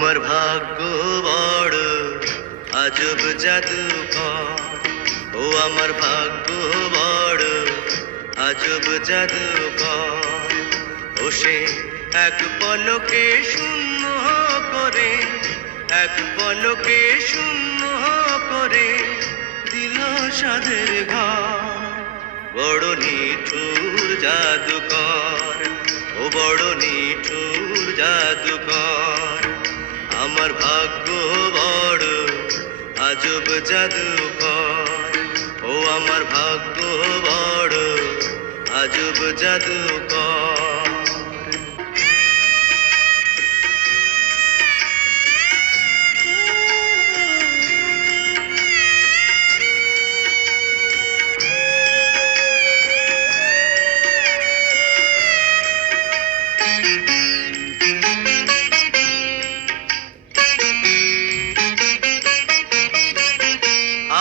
আমার ভাগ্য বড় আজব জাদুকর, ও আমার ভাগ্য বড় আজব জাদুকর। ও সে এক পলকে শূন্য করে, এক পলকে শূন্য করে দিল সাধের ঘর। বড় নিঠুর জাদুকর, ও বড় নিঠুর জাদুকর। আমার ভাগ্য বড় আজব জাদুকর, ও আমার ভাগ্য বড় আজব জাদুকর।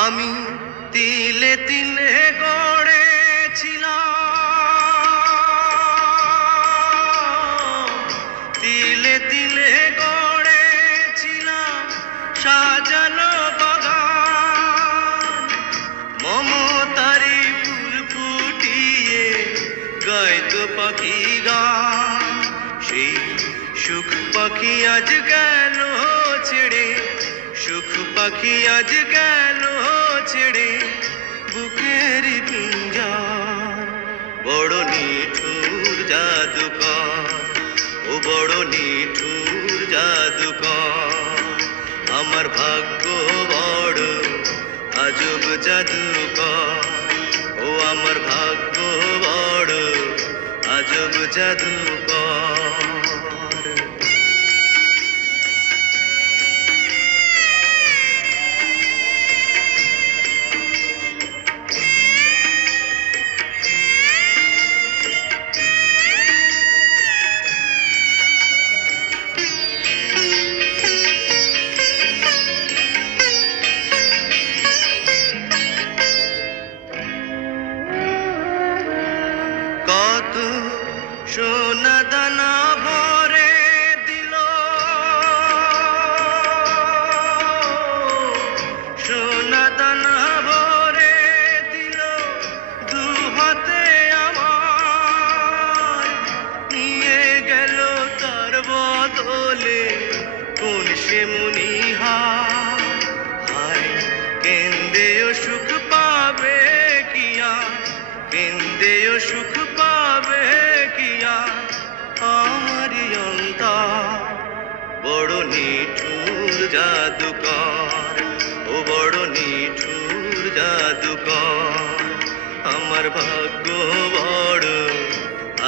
আমি তিলে তিলে গড়েছিলাম, তিলে তিলে গড়েছিলাম সাজানো বাগান। মমতারি ফুল ফুটিয়ে গাইতো পাখি গান। সেই সুখ পাখি আজ গেল ছেড়ে, সুখ পাখি আজ গেল ছেড়ে বুকের পিঞ্জার। বড় নিঠুর জাদুকর, ও বড় নিঠুর জাদুকর। আমার ভাগ্য বড় আজব জাদুকর, ও আমার ভাগ্য বড় আজব জাদুকর। কত সোনা দানা ভরে দিল, সোনা দানা ভরে দিল দু হাতে আমার। নিয়ে গেল তার বদলে কোন সে মণিহার। হায় কেন্দেও সুখ পাবে কিয়া, কেন্দেও সুখ পাবে কিয়া আমারি অন্তর। বড় নিঠুর জাদুকর, ও বড় নিঠুর জাদুকর। আমার ভাগ্য বড়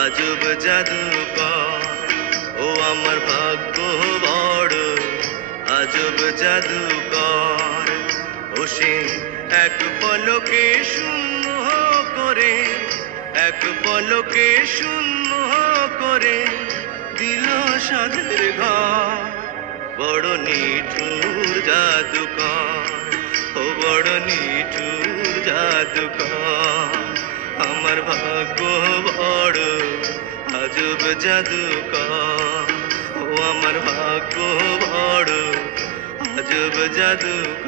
আজব জাদুকর, ও আমার ভাগ্য বড় আজব জাদুকর। ও সে এক পলকে শূন্য করে, এক পলকে শূন্য করে দিল সাধের ঘর। বড় নিঠুর জাদুকর, ও বড় নিঠুর জাদুকর। আমার ভাগ্য বড় আজব জাদুকর, ও আমার ভাগ্য বড় আজব জাদুকর।